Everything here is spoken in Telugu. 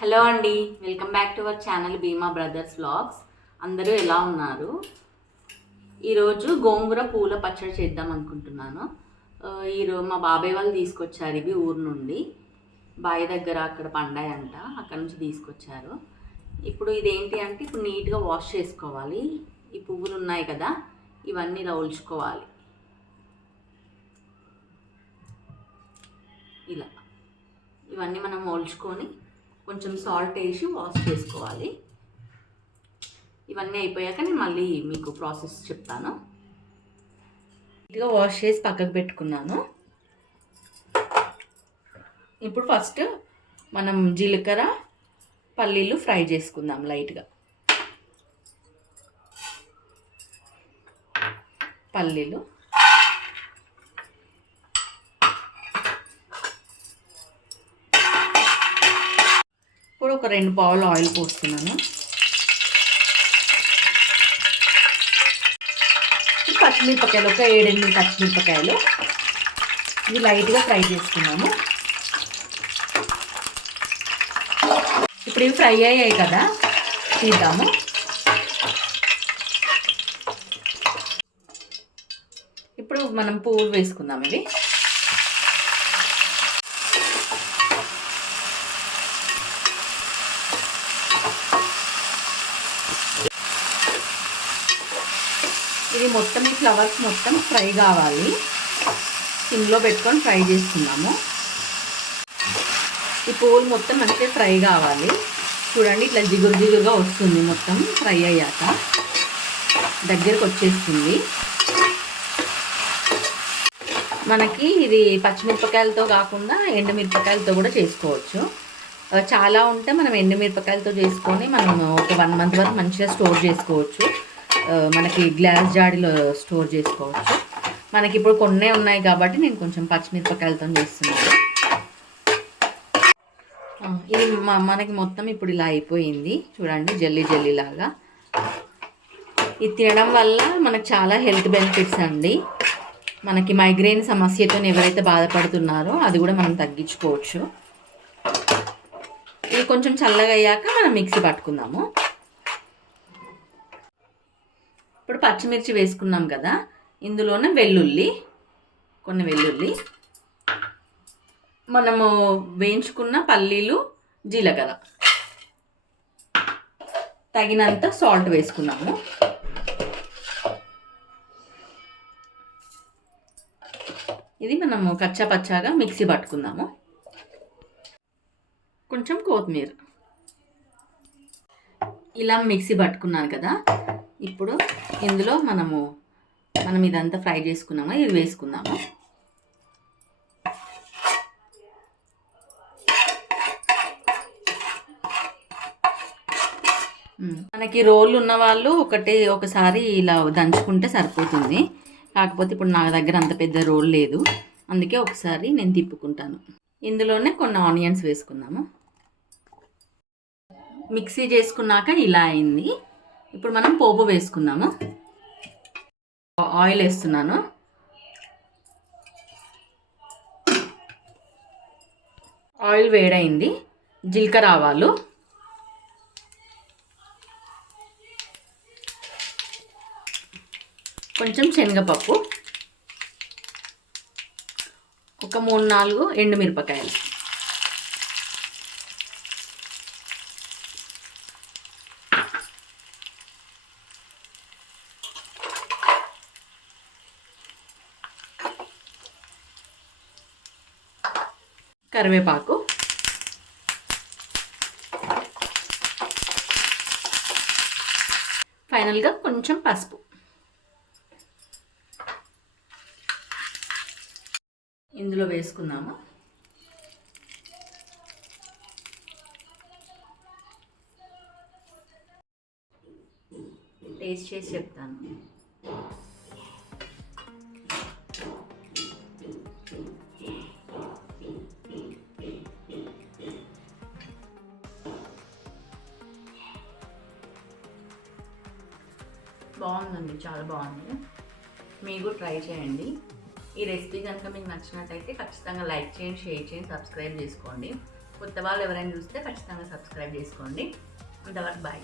హలో అండి welcome back to our channel Bhima brothers vlogs. అందరూ ఎలా ఉన్నారు? ఈరోజు గోంగూర పూల పచ్చడి చేద్దాం అనుకుంటున్నాను. ఈరోజు మా బాబాయ్ వాళ్ళు తీసుకొచ్చారు ఇవి ఊరు నుండి. బావి దగ్గర అక్కడ పండాయంట అక్కడ నుంచి తీసుకొచ్చారు. ఇప్పుడు ఇదేంటి అంటే ఇప్పుడు నీట్గా వాష్ చేసుకోవాలి. ఈ పువ్వులు ఉన్నాయి కదా ఇవన్నీ రౌల్చుకోవాలి ఇలా. ఇవన్నీ మనం ఓల్చుకొని కొంచెం సాల్ట్ వేసి వాష్ చేసుకోవాలి. ఇవన్నీ అయిపోయాక నేను మళ్ళీ మీకు ప్రాసెస్ చెప్తాను. ఇదిగా వాష్ చేసి పక్కకు పెట్టుకున్నాను. ఇప్పుడు ఫస్ట్ మనం జీలకర్ర పల్లీలు ఫ్రై చేసుకుందాం లైట్గా పల్లీలు. ఒక రెండు పావులు ఆయిల్ పోస్తున్నాను. పచ్చిమిరపకాయలు ఒక ఏడెనిమిది పచ్చిమిరపకాయలు. ఇవి లైట్గా ఫ్రై చేసుకున్నాము. ఇప్పుడు ఇవి ఫ్రై అయ్యాయి కదా తీద్దాము. ఇప్పుడు మనం పువ్వులు వేసుకుందాం ఇవి ఇది మొత్తం ఈ ఫ్లవర్స్ మొత్తం ఫ్రై కావాలి. సిమ్లో పెట్టుకొని ఫ్రై చేస్తున్నాము. ఈ పువ్వులు మొత్తం మంచిగా ఫ్రై కావాలి. చూడండి ఇట్లా జిగురు జిగురుగా వస్తుంది మొత్తం ఫ్రై అయ్యాక. దగ్గరకు వచ్చేస్తుంది. మనకి ఇది పచ్చిమిరపకాయలతో కాకుండా ఎండుమిరపకాయలతో కూడా చేసుకోవచ్చు. చాలా ఉంటే మనం ఎండుమిరపకాయలతో చేసుకొని మనం ఒక వన్ మంత్ వరకు మంచిగా స్టోర్ చేసుకోవచ్చు. మనకి గ్లాస్ జాడీలో స్టోర్ చేసుకోవచ్చు. మనకి ఇప్పుడు కొన్నే ఉన్నాయి కాబట్టి నేను కొంచెం పచ్చిమిరపకాయలతో చేస్తున్నాను. ఇది మనకి మొత్తం ఇప్పుడు ఇలా అయిపోయింది. చూడండి జల్లీ జల్లీ లాగా. ఇది తినడం వల్ల మనకు చాలా హెల్త్ బెనిఫిట్స్ అండి. మనకి మైగ్రేన్ సమస్యతో ఎవరైతే బాధపడుతున్నారో అది కూడా మనం తగ్గించుకోవచ్చు. ఇది కొంచెం చల్లగా అయ్యాక మనం మిక్సీ పట్టుకుందాము. ఇప్పుడు పచ్చిమిర్చి వేసుకున్నాం కదా ఇందులోనే వెల్లుల్లి కొన్ని వెల్లుల్లి. మనము వేయించుకున్న పల్లీలు జీలకర్ర. తగినంత సాల్ట్ వేసుకున్నాము. ఇది మనము కచ్చా పచ్చాగా మిక్సీ పట్టుకుందాము. కొంచెం కొత్తిమీర. ఇలా మిక్సీ పట్టుకున్నాను కదా ఇప్పుడు ఇందులో మనము మనం ఇదంతా ఫ్రై చేసుకున్నాము? ఇది వేసుకుందాము? మనకి రోళ్ళు ఉన్న వాళ్ళు ఒకటి ఒకసారి ఇలా దంచుకుంటే సరిపోతుంది. కాకపోతే ఇప్పుడు నా దగ్గర అంత పెద్ద రోల్ లేదు. అందుకే ఒకసారి నేను తిప్పుకుంటాను. ఇందులోనే కొన్ని ఆనియన్స్ వేసుకుందాము. మిక్సీ చేసుకున్నాక ఇలా అయింది. ఇప్పుడు మనం పోపు వేసుకుందాము. ఆయిల్ వేస్తున్నాను. ఆయిల్ వేడైంది. జీలకర్ర ఆవాలు. కొంచెం శనగపప్పు. ఒక మూడు నాలుగు ఎండుమిరపకాయలు. కరివేపాకు. ఫైనల్గా కొంచెం పసుపు. ఇందులో వేసుకుందాము. టేస్ట్ చేసి చెప్తాను. బాగుందండి చాలా బాగుంది. మీరు ట్రై చేయండి. ఈ రెసిపీ కనుక మీకు నచ్చినట్టయితే ఖచ్చితంగా లైక్ చేయండి షేర్ చేయండి సబ్స్క్రైబ్ చేసుకోండి. కొత్త వాళ్ళు ఎవరైనా చూస్తే ఖచ్చితంగా సబ్స్క్రైబ్ చేసుకోండి. అంతవరకు బాయ్.